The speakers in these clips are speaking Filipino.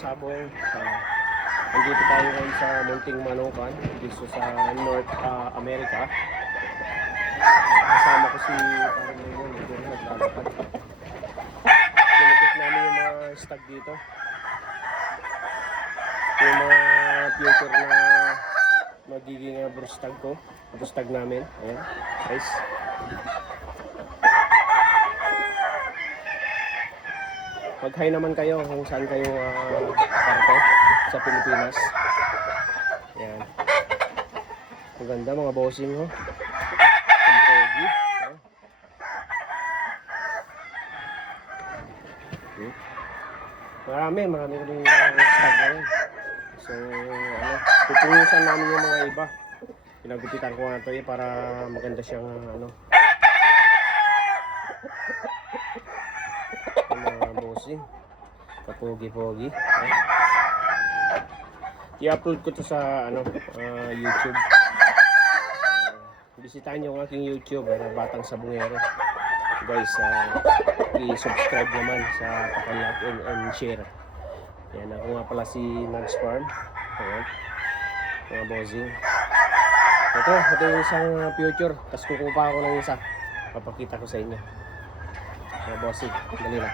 sabong. Nandito tayo ngayon sa Munting Manukan dito sa North America. Kasama ko si parang Lemon, dito naglalakad. Pinikit namin yung mga stag dito. Yung mga future na magiging brustag ko. Brustag namin. Ayan, guys. Mag-hi naman kayo kung saan kayo parte sa Pilipinas. Ayan. Maganda mga bossing ho. Ang pogi. Marami rin stag ngayon. So, pupungusan namin yung mga iba. Pinagupitan ko nga ito para maganda siyang mga bossing. Kapogi-pogi. I-upload ko to sa YouTube. Bisitahin nyo ang aking YouTube, Batang Sabungero. Guys, i-subscribe naman sa paki-like and share. Yan, ako nga pala si Nags Farm. Ayan, mga bossing. Ito yung isang future. Tapos kukuha ako ng isa. Papakita ko sa inyo. Mga bossing, dali na.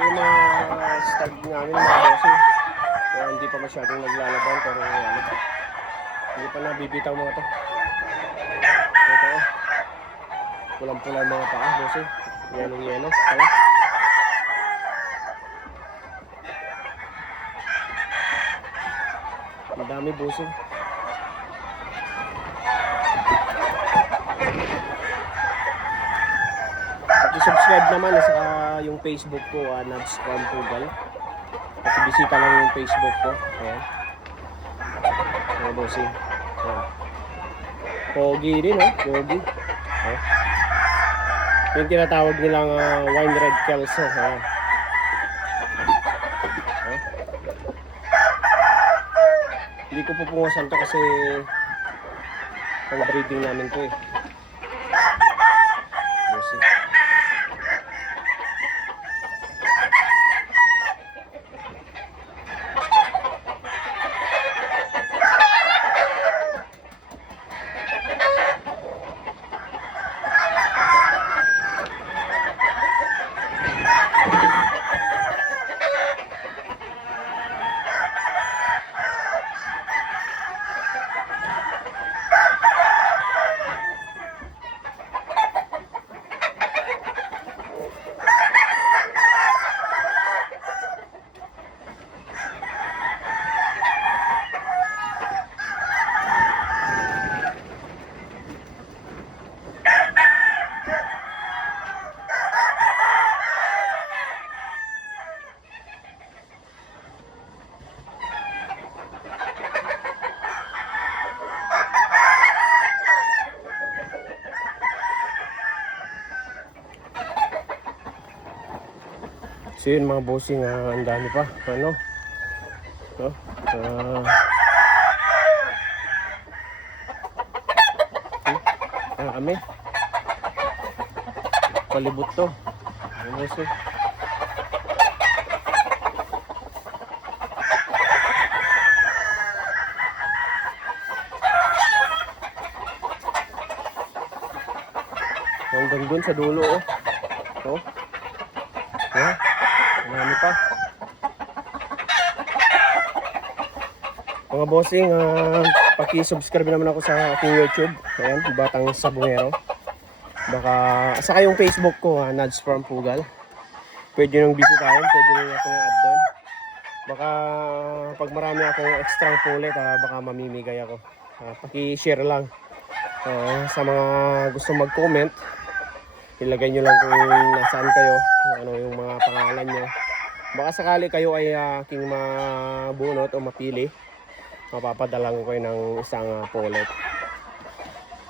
Yung mga stag namin mga bossing, hindi pa masyadong naglalaban pero hindi pa nabibitaw mga to. Ito pulang-pula mga paa bossing, yelo-yelo. Ang dami bossing. I-subscribe naman sa yung Facebook ko, Nags Farm Pugal. At bisita lang yung Facebook ko. Ayan. Mga bossing. Ayan. Pogi din, pogi. Ayan. Yung tinatawag nilang wine red kelso. Ayan. Ayan. Hindi ko pupungasan to kasi pang breeding namin to bossing. So yun mga bossing, ang dami pa. Ito. Kami. Palibot to. Mga bossing. Hanggang dun sa dulo, oh. Marami pa. Mga bossing, paki-subscribe naman ako sa aking YouTube. Ayan, Batang Sabungero. Baka, saka yung Facebook ko, Nads Farm Pugal. Pwede nyo bisitahin, pwede nyo akong add doon. Baka pag marami akong extra pulit, baka mamimigay ako. Paki-share lang. Sa mga gusto mag-comment, ilagay nyo lang kung nasaan kayo, ano yung mga pangalan nyo. Baka sakali kayo ay aking mabunot o mapili, mapapadala ko kayo ng isang pulit.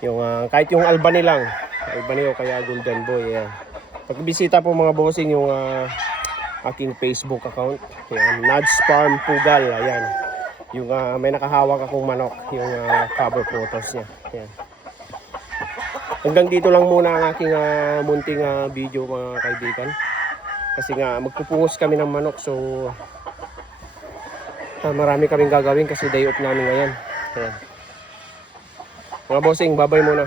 Yung, kahit yung Albany lang, Albany o kaya Golden Boy. Yan. Pagbisita po mga bossing yung aking Facebook account. Yan, Nads Farm Pugal. Ayan. Yung may nakahawak akong manok, yung cover photos niya. Yan. Hanggang dito lang muna ang aking munting video mga kaibigan. Kasi nga magpupungos kami ng manok, so marami kaming gagawin kasi day off namin ngayon. Ayan. Mga bossing, babay muna.